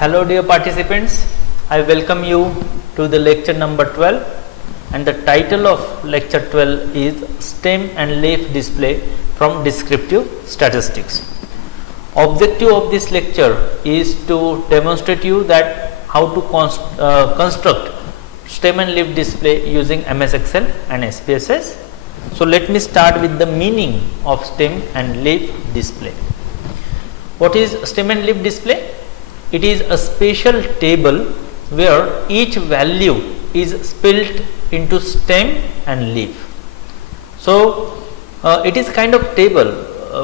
Hello dear participants, I welcome you to the lecture number 12, and the title of lecture 12 is STEM and Leaf Display from Descriptive Statistics. Objective of this lecture is to demonstrate you that how to construct STEM and Leaf display using MS Excel and SPSS. So let me start with the meaning of STEM and Leaf display. What is STEM and Leaf display? It is a special table where each value is split into stem and leaf. So it is kind of table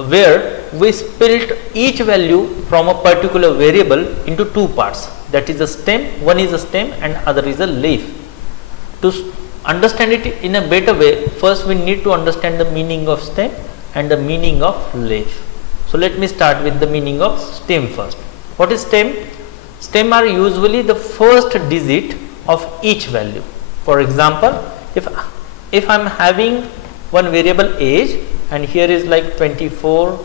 where we split each value from a particular variable into two parts, that is a stem, one is a stem and other is a leaf. To understand it in a better way, first we need to understand the meaning of stem and the meaning of leaf. So let me start with the meaning of stem first. What is stem? Stem are usually the first digit of each value. For example, if I am having one variable age and here is like 24,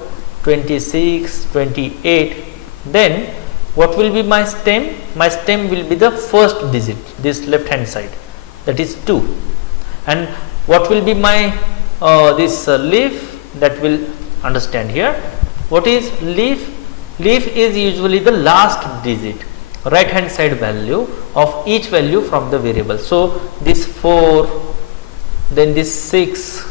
26, 28, then what will be my stem? My stem will be the first digit, this left hand side, that is 2. And what will be my this leaf? That will understand here. What is leaf? Leaf is usually the last digit, right hand side value of each value from the variable. So this 4, then this 6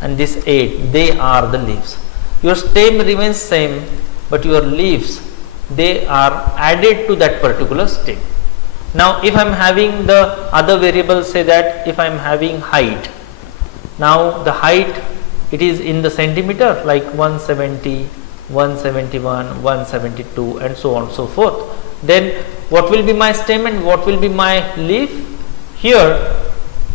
and this 8, they are the leaves. Your stem remains same, but your leaves, they are added to that particular stem. Now if I am having the other variable, say that if I am having height, now the height, it is in the centimeter, like 170, 171, 172 and so on and so forth. Then what will be my stem and what will be my leaf? Here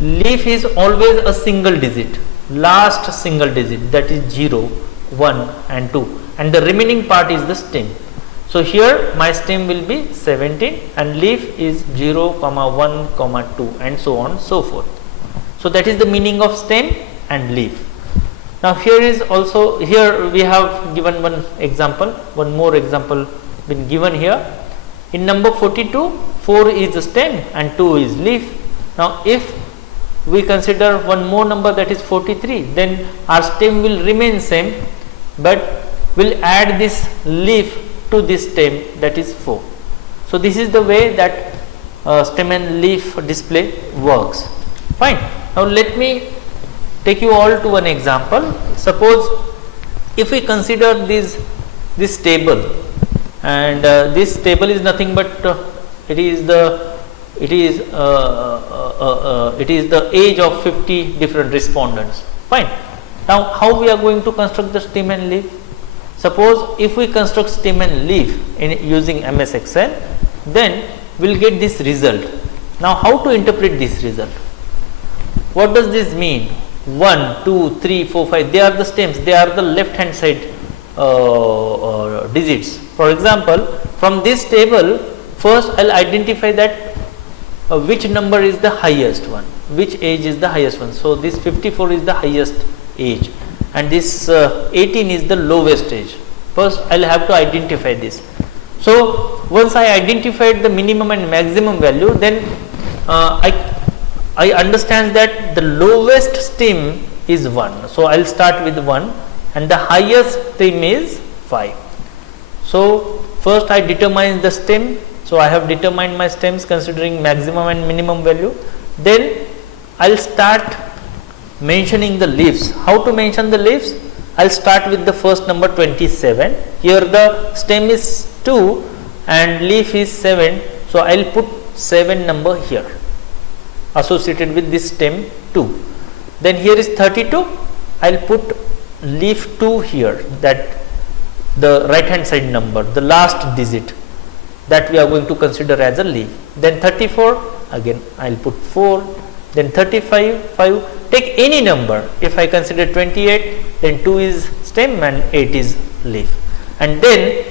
leaf is always a single digit, last single digit, that is 0, 1 and 2, and the remaining part is the stem. So here my stem will be 17 and leaf is 0, 1, 2 and so on and so forth. So that is the meaning of stem and leaf. Now here is also, here we have given one example, one more example been given here. In number 42, 4 is the stem and 2 is leaf. Now if we consider one more number, that is 43, then our stem will remain same, but will add this leaf to this stem, that is 4. So this is the way that stem and leaf display works. Fine. Now let me take you all to an example. Suppose if we consider this table, and this table is nothing but it is the age of 50 different respondents. Fine. Now how we are going to construct the stem and leaf? Suppose if we construct stem and leaf using MS Excel, then we will get this result. Now how to interpret this result? What does this mean? 1, 2, 3, 4, 5, they are the stems, they are the left hand side digits. For example, from this table, first I will identify that which number is the highest one, which age is the highest one. So this 54 is the highest age and this 18 is the lowest age. First I will have to identify this. So once I identified the minimum and maximum value, then I understand that the lowest stem is 1. So I will start with 1 and the highest stem is 5. So first I determine the stem. So I have determined my stems considering maximum and minimum value. Then I will start mentioning the leaves. How to mention the leaves? I will start with the first number 27. Here the stem is 2 and leaf is 7. So I will put 7 number here associated with this stem 2. Then here is 32. I will put leaf 2 here, that the right hand side number, the last digit, that we are going to consider as a leaf. Then 34, again I will put 4. Then 35, 5, take any number. If I consider 28, then 2 is stem and 8 is leaf. And then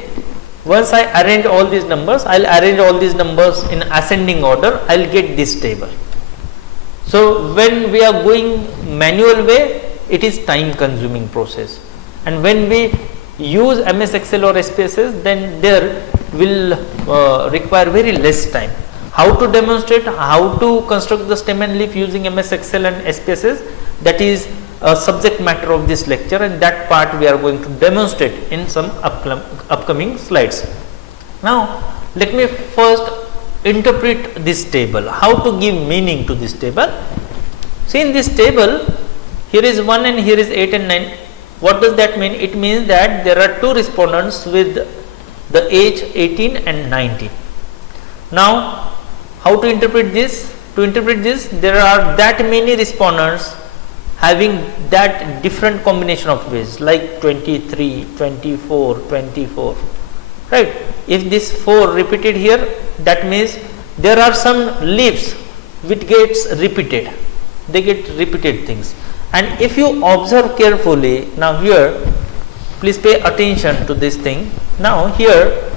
once I arrange all these numbers, I will arrange all these numbers in ascending order, I will get this table. So when we are going manual way, it is time consuming process, and when we use MS Excel or SPSS, then there will require very less time. How to demonstrate, how to construct the stem and leaf using MS Excel and SPSS, that is a subject matter of this lecture, and that part we are going to demonstrate in some upcoming slides. Now let me first interpret this table, how to give meaning to this table. See, in this table here is 1 and here is 8 and 9. What does that mean? It means that there are 2 respondents with the age 18 and 19. Now how to interpret this? To interpret this, there are that many respondents having that different combination of ways, like 23, 24, 24, right? If this 4 repeated here, that means there are some leaves which gets repeated, they get repeated things. And if you observe carefully, now here please pay attention to this thing. Now here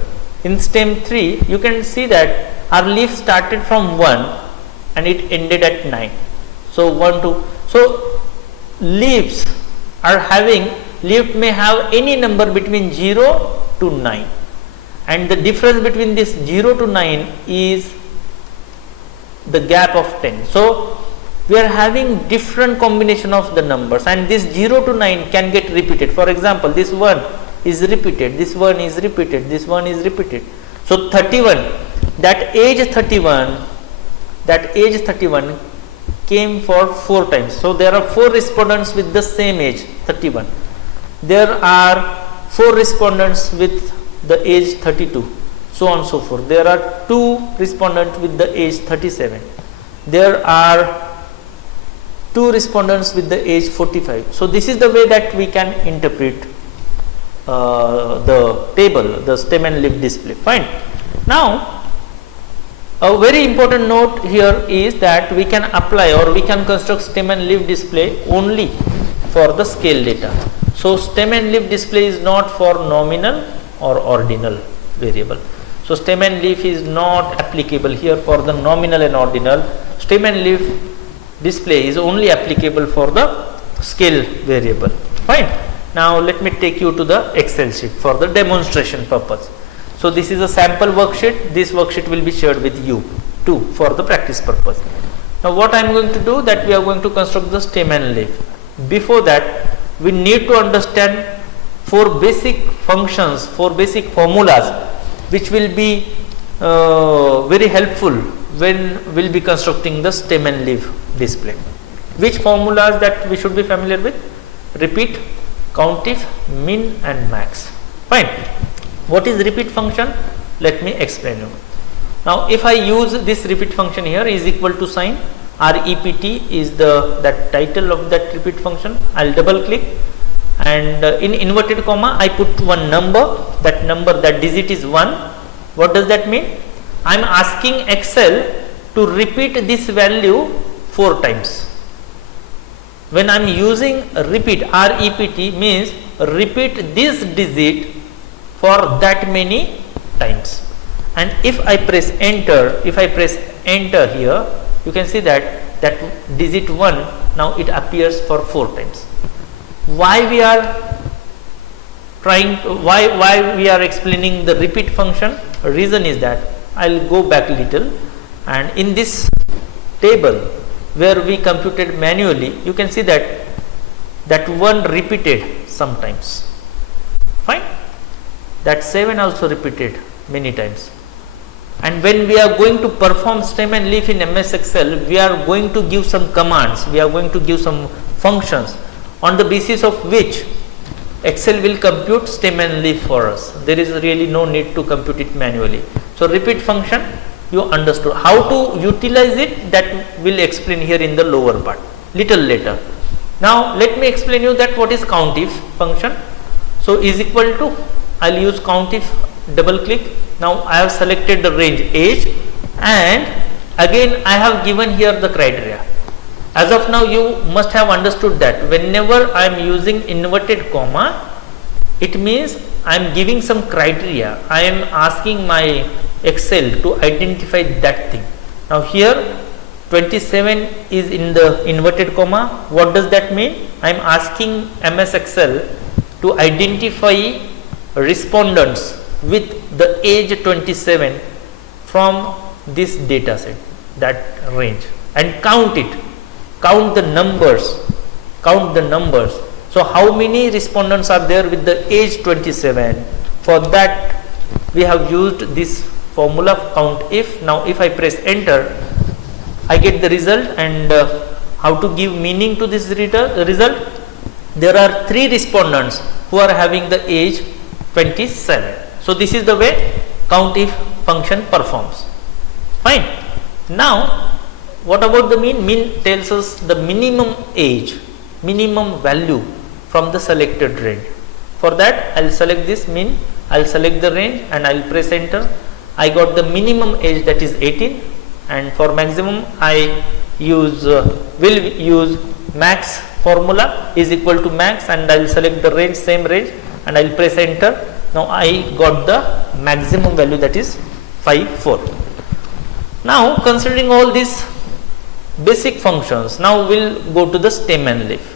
in stem 3 you can see that our leaf started from 1 and it ended at 9. So 1, 2, so leaves are having, leaf may have any number between 0 to 9, and the difference between this 0 to 9 is the gap of 10. So we are having different combination of the numbers, and this 0 to 9 can get repeated. For example, this 1 is repeated, this 1 is repeated, this 1 is repeated. So 31, that age 31 came for 4 times. So there are 4 respondents with the same age 31. There are 4 respondents with the age 32, so on and so forth. There are 2 respondents with the age 37. There are 2 respondents with the age 45. So this is the way that we can interpret the table, the stem and leaf display. Fine. Now a very important note here is that we can apply or we can construct stem and leaf display only for the scale data. So stem and leaf display is not for nominal or ordinal variable. So stem and leaf is not applicable here for the nominal and ordinal. Stem and leaf display is only applicable for the scale variable. Fine. Now let me take you to the Excel sheet for the demonstration purpose. So this is a sample worksheet. This worksheet will be shared with you too for the practice purpose. Now what I am going to do, that we are going to construct the stem and leaf. Before that, we need to understand 4 basic functions, 4 basic formulas which will be very helpful when we will be constructing the stem and leaf display. Which formulas that we should be familiar with? Repeat, countif, min and max. Fine. What is repeat function? Let me explain you. Now if I use this repeat function here is equal to sign, REPT is that title of that repeat function. I will double click, and in inverted comma I put one number, that digit is 1. What does that mean? I am asking Excel to repeat this value 4 times. When I am using repeat, REPT means repeat this digit for that many times. And if I press enter, here, you can see that digit 1 now it appears for 4 times. Why we are explaining the repeat function? Reason is that I will go back a little, and in this table where we computed manually, you can see that 1 repeated sometimes. Fine. That 7 also repeated many times. And when we are going to perform stem and leaf in MS Excel, we are going to give some commands, we are going to give some functions on the basis of which Excel will compute stem and leaf for us. There is really no need to compute it manually. So repeat function you understood. How to utilize it, that will explain here in the lower part little later. Now let me explain you that what is countif function. So is equal to, I will use countif, double click. Now I have selected the range age, and again I have given here the criteria. As of now you must have understood that whenever I am using inverted comma, it means I am giving some criteria. I am asking my Excel to identify that thing. Now here 27 is in the inverted comma. What does that mean? I am asking MS Excel to identify respondents with the age 27 from this data set, that range, and count it, count the numbers. So how many respondents are there with the age 27? For that we have used this formula count if. Now if I press enter, I get the result. And how to give meaning to this result? There are 3 respondents who are having the age 27. So this is the way count if function performs. Fine. Now what about the mean? Mean tells us the minimum age, minimum value from the selected range. For that I will select this mean, I will select the range and I will press enter. I got the minimum age, that is 18, and for maximum I will use max formula is equal to max, and I will select the range, same range, and I will press enter. Now I got the maximum value, that is 54. Now considering all these basic functions, now we will go to the stem and leaf.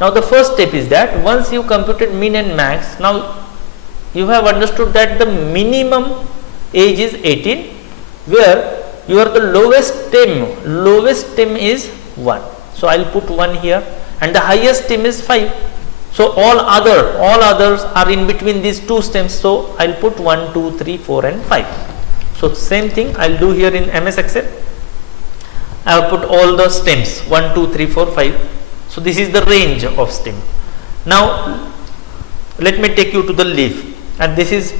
Now the first step is that once you computed mean and max, now you have understood that the minimum age is 18, where your the lowest stem is 1. So I will put 1 here, and the highest stem is 5. So all others are in between these 2 stems. So I will put 1, 2, 3, 4 and 5. So same thing I will do here in MS Excel. I have put all the stems 1, 2, 3, 4, 5. So this is the range of stem. Now let me take you to the leaf, and this is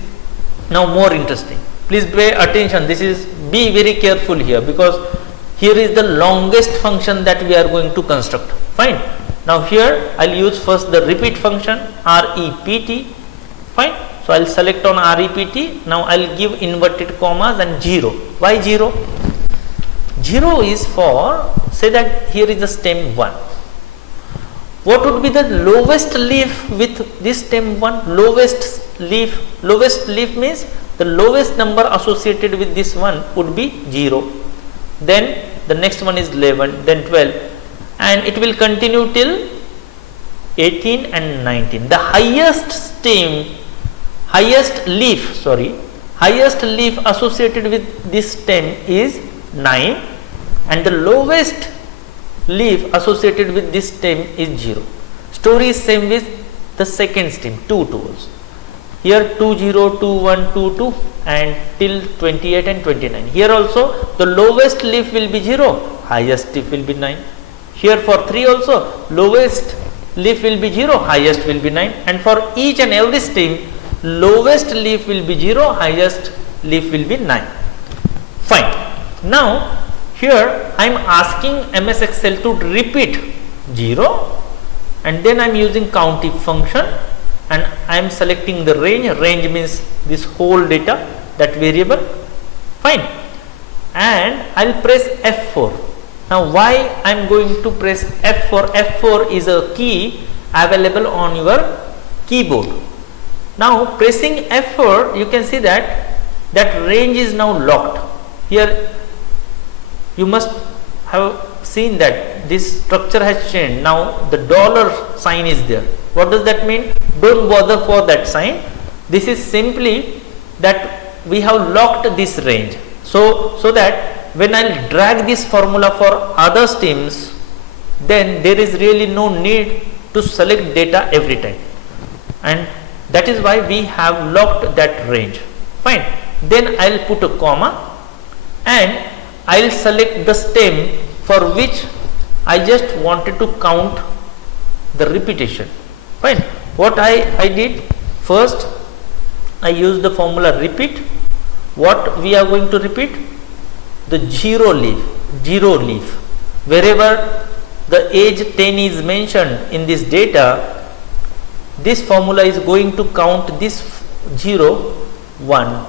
now more interesting. Please pay attention. Be very careful here, because here is the longest function that we are going to construct. Fine. Now here I will use first the repeat function, rept. Fine. So I will select on rept. Now I will give inverted commas and 0. Why 0? 0 is for, say that here is the stem 1. What would be the lowest leaf with this stem 1? Lowest leaf means the lowest number associated with this one would be 0. Then the next one is 11, then 12, and it will continue till 18 and 19. The highest leaf associated with this stem is 9, and the lowest leaf associated with this stem is 0. Story is same with the second stem 2 also. Here 2 0, 2 1, 2 2 and till 28 and 29. Here also the lowest leaf will be 0, highest leaf will be 9. Here for 3 also lowest leaf will be 0, highest will be 9, and for each and every stem lowest leaf will be 0, highest leaf will be 9. Fine. Now here I am asking MS Excel to repeat 0, and then I am using count if function, and I am selecting the range. Range means this whole data, that variable. Fine. And I will press F4. Now why I am going to press F4? F4 is a key available on your keyboard. Now pressing F4, you can see that range is now locked. Here you must have seen that this structure has changed. Now the dollar sign is there. What does that mean? Don't bother for that sign. This is simply that we have locked this range. So that when I will drag this formula for other stems, then there is really no need to select data every time, and that is why we have locked that range. Fine. Then I will put a comma, and I will select the stem for which I just wanted to count the repetition. Fine. What I did, first I used the formula repeat. What we are going to repeat? The 0 leaf. Wherever the age 10 is mentioned in this data, this formula is going to count this 0, 1,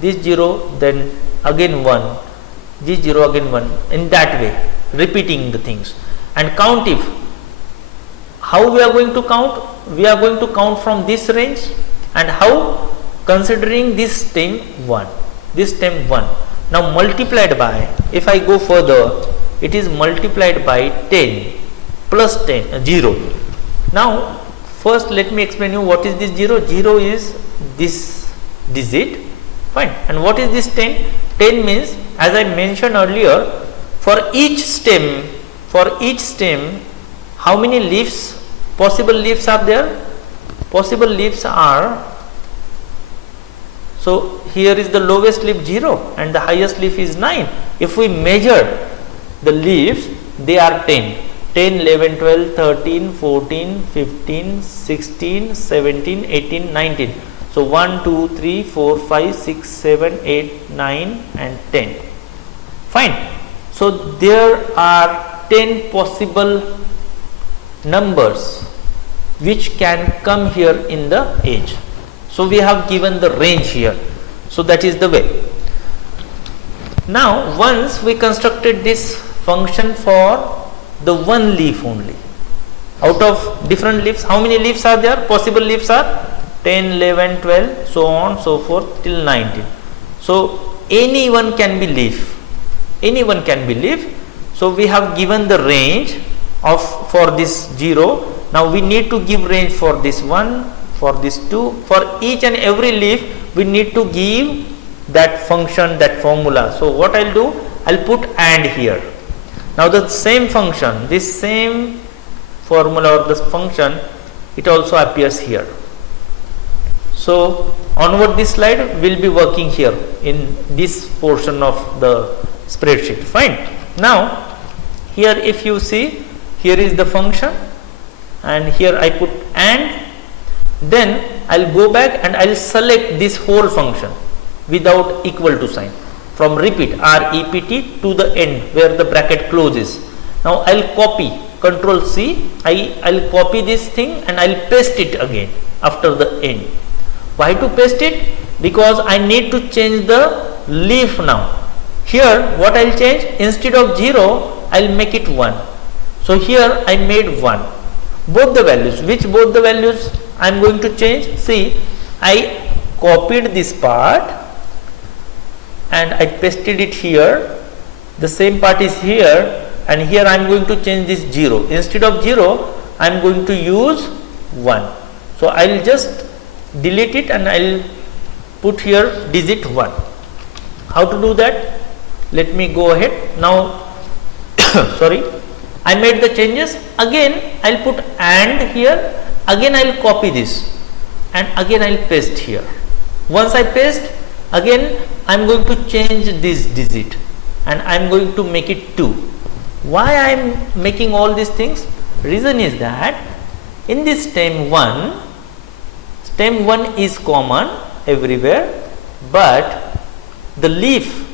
this 0, then again 1, this 0 again 1, in that way, repeating the things. And count if. How we are going to count? We are going to count from this range, and how? Considering this stem 1, now multiplied by, if I go further, it is multiplied by 10 plus 10, 0. Now first let me explain you what is this 0. 0 is this digit, fine. And what is this 10? 10 means, as I mentioned earlier, for each stem, how many leaves, possible leaves are there? Possible leaves are, so here is the lowest leaf 0 and the highest leaf is 9. If we measure the leaves, they are 10. 10, 11, 12, 13, 14, 15, 16, 17, 18, 19. So 1, 2, 3, 4, 5, 6, 7, 8, 9 and 10. Fine. So there are 10 possible numbers which can come here in the edge. So we have given the range here. So that is the way. Now once we constructed this function for the one leaf only, out of different leaves, how many leaves are there? Possible leaves are 10, 11, 12, so on, so forth till 19. So anyone can be leaf. Anyone can be leaf. So we have given the range of for this 0. Now we need to give range for this 1, for this 2. For each and every leaf we need to give that function, that formula. So what I'll do, I'll put AND here. Now the same function, this same formula or this function, it also appears here. So onward this slide will be working here in this portion of the spreadsheet. Fine. Now here if you see, here is the function and here I put AND, then I'll go back and I'll select this whole function without equal to sign. From repeat, REPT to the end where the bracket closes. Now I'll copy, Control C, I'll copy this thing and I'll paste it again after the end. Why to paste it? Because I need to change the leaf now. Here what I'll change, instead of 0, I'll make it 1. So here I made 1. Both the values, which both the values I'm going to change? See, I copied this part and I pasted it here, the same part is here, and here I am going to change this 0. Instead of 0, I am going to use 1. So I will just delete it and I will put here digit 1. How to do that? Let me go ahead. Now, sorry, I made the changes. Again, I will put AND here. Again, I will copy this and again I will paste here. Once I paste, again I am going to change this digit and I am going to make it 2. Why I am making all these things? Reason is that in this stem 1 is common everywhere, but the leaf,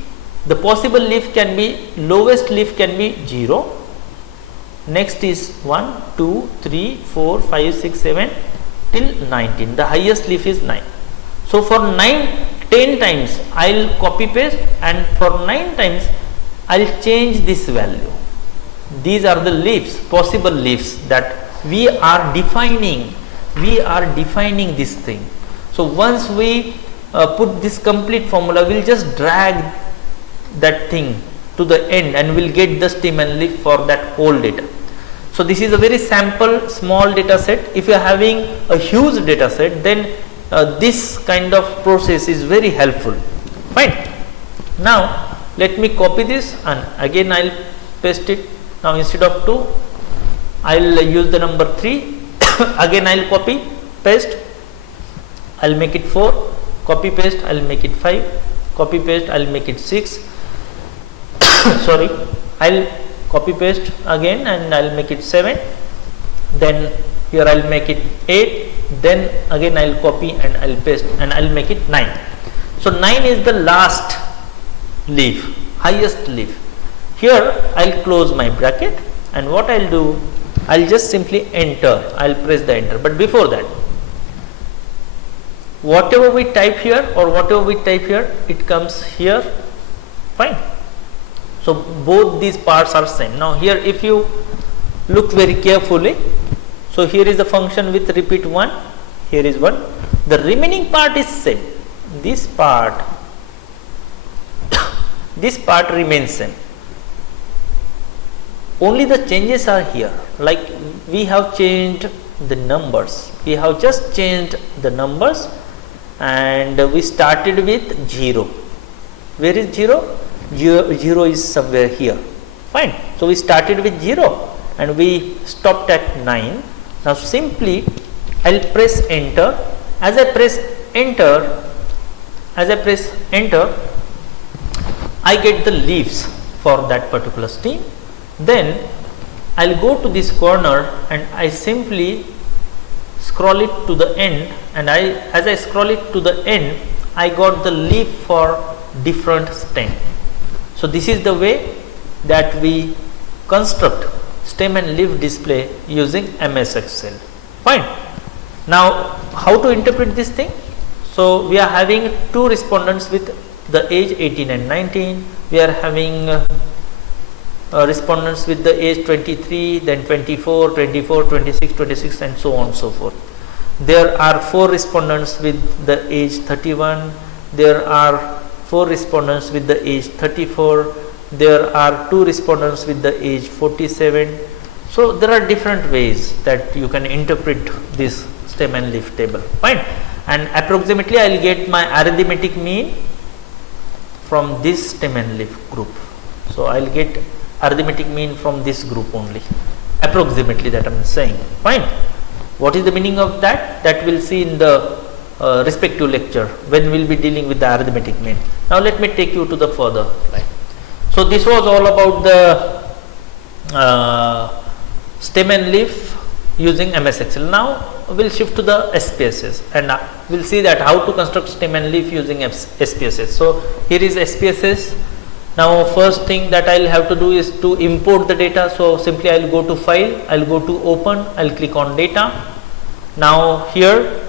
the possible leaf can be, lowest leaf can be 0, next is 1, 2, 3, 4, 5, 6, 7 till 19. The highest leaf is 9. So for 10 times I will copy paste and for 9 times I will change this value. These are the leaves, possible leaves that we are defining. We are defining this thing. So once we put this complete formula, we will just drag that thing to the end and we will get the stem and leaf for that whole data. So this is a very sample small data set. If you are having a huge data set, then this kind of process is very helpful. Fine. Now let me copy this and again I will paste it. Now instead of 2, I will use the number 3. Again I will copy, paste. I will make it 4. Copy paste. I will make it 5. Copy paste. I will make it 6. Sorry. I will copy paste again and I will make it 7. Then here I will make it 8. Then again I will copy and I will paste and I will make it 9. So 9 is the last leaf, highest leaf. Here I will close my bracket and what I will do, I will just simply enter. I will press the enter. But before that, whatever we type here or whatever we type here, it comes here. Fine. So both these parts are same. Now here if you look very carefully, so here is the function with repeat 1, here is 1. The remaining part is same. This part remains same. Only the changes are here. Like we have changed the numbers. We have just changed the numbers and we started with 0. Where is 0? 0 is somewhere here. Fine. So we started with 0 and we stopped at 9. Now simply I will press enter. As I press enter, I get the leaves for that particular stream. Then I will go to this corner and I simply scroll it to the end, and as I scroll it to the end, I got the leaf for different stem. So this is the way that we construct stem and leaf display using MS Excel. Fine. Now how to interpret this thing? So we are having two respondents with the age 18 and 19. We are having respondents with the age 23, then 24, 24, 26, 26 and so on and so forth. There are 4 respondents with the age 31. There are 4 respondents with the age 34. There are 2 respondents with the age 47. So there are different ways that you can interpret this stem and leaf table. Fine. And approximately I will get my arithmetic mean from this stem and leaf group. So I will get arithmetic mean from this group only, approximately, that I am saying. Fine. What is the meaning of that? That we will see in the respective lecture when we will be dealing with the arithmetic mean. Now let me take you to the further slide. So this was all about the stem and leaf using MS Excel. Now we will shift to the SPSS and we will see that how to construct stem and leaf using SPSS. So here is SPSS. Now first thing that I will have to do is to import the data. So simply I will go to file, I will go to open, I will click on data. Now here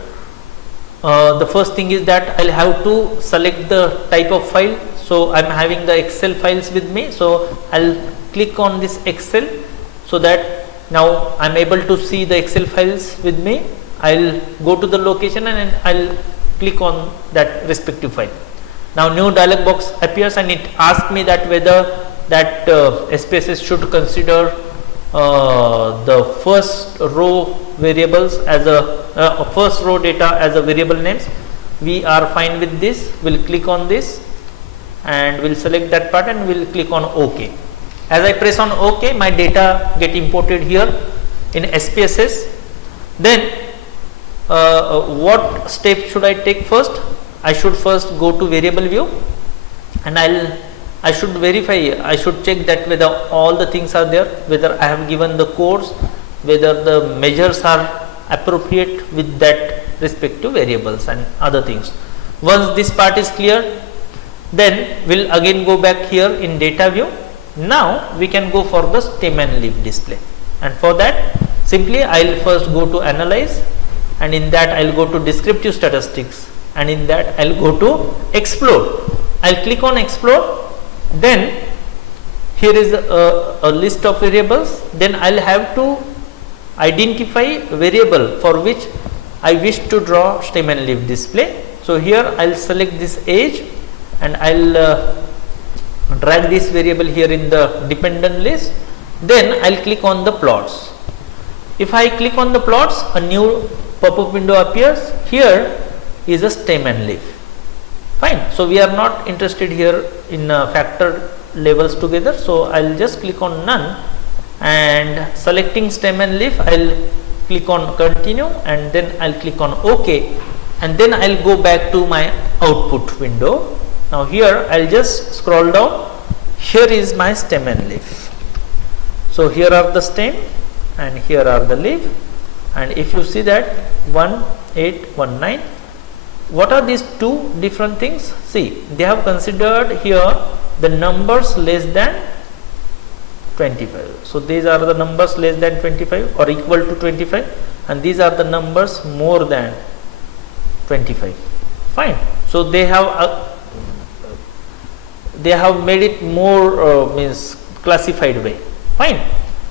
the first thing is that I will have to select the type of file. So I am having the Excel files with me. So I will click on this Excel so that now I am able to see the Excel files with me. I will go to the location and I will click on that respective file. Now new dialog box appears and it asks me that whether that SPSS should consider the first row variables as a first row data as a variable names. We are fine with this. We will click on this and we will select that part and we will click on OK. As I press on OK, my data get imported here in SPSS. Then what step should I take first? I should first go to variable view and I should verify, I should check that whether all the things are there, whether I have given the codes, whether the measures are appropriate with that respective variables and other things. Once this part is clear, then we will again go back here in data view. Now we can go for the stem and leaf display, and for that simply I will first go to analyze, and in that I will go to descriptive statistics, and in that I will go to explore. I will click on explore. Then here is a list of variables. Then I will have to identify variable for which I wish to draw stem and leaf display. So here I will select this age and I will drag this variable here in the dependent list. Then I will click on the plots. If I click on the plots, a new pop-up window appears. Here is a stem and leaf. Fine. So we are not interested here in factor levels together. So I will just click on none, and selecting stem and leaf I will click on continue, and then I will click on OK, and then I will go back to my output window. Now here I will just scroll down. Here is my stem and leaf. So here are the stem and here are the leaf, and if you see that 1, 8, 1, 9, what are these two different things? See, they have considered here the numbers less than 25. So these are the numbers less than 25 or equal to 25, and these are the numbers more than 25. Fine. So they have made it more means classified way. Fine.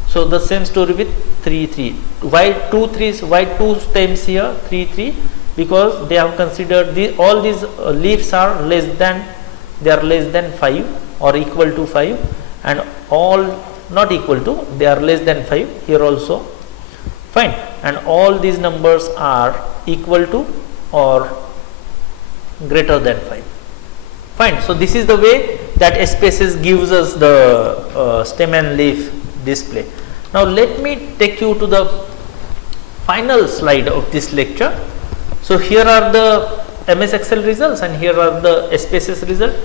So the same story with 3, 3. Why 2 3s? Why 2 stems here? 3, 3. Because they have considered all these leaves are less than 5 or equal to 5, and all not equal to, they are less than 5 here also. Fine. And all these numbers are equal to or greater than 5. Fine. So, this is the way that SPSS gives us the stem and leaf display. Now, let me take you to the final slide of this lecture. So, here are the MS Excel results and here are the SPSS results.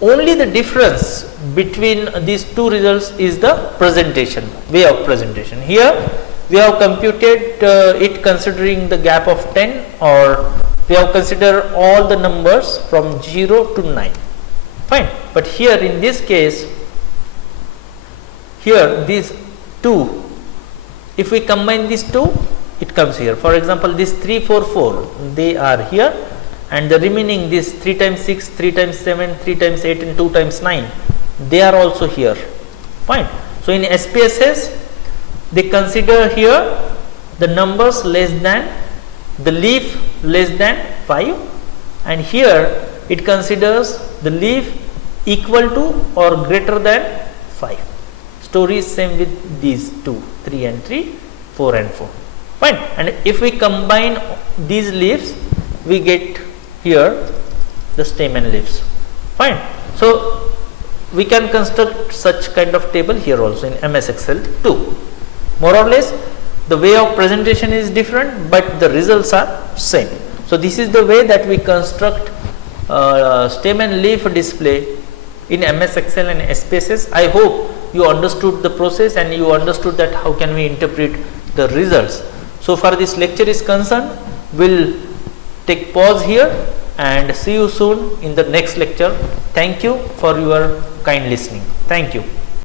Only the difference between these two results is the presentation, way of presentation. Here we have computed it considering the gap of 10, or we have considered all the numbers from 0 to 9. Fine. But here in this case, here these two, if we combine these two, it comes here. For example, this 3, 4, 4, they are here, and the remaining this 3 times 6, 3 times 7, 3 times 8 and 2 times 9, they are also here. Fine. So, in SPSS, they consider here the numbers less than, the leaf less than 5, and here it considers the leaf equal to or greater than 5. Story is same with these two, 3 and 3, 4 and 4. Fine. And if we combine these leaves, we get here the stem and leaves. Fine. So, we can construct such kind of table here also in MS Excel too. More or less the way of presentation is different, but the results are same. So, this is the way that we construct stem and leaf display in MS Excel and SPSS. I hope you understood the process and you understood that how can we interpret the results. So, far this lecture is concerned, we will take pause here and see you soon in the next lecture. Thank you for your kind listening. Thank you.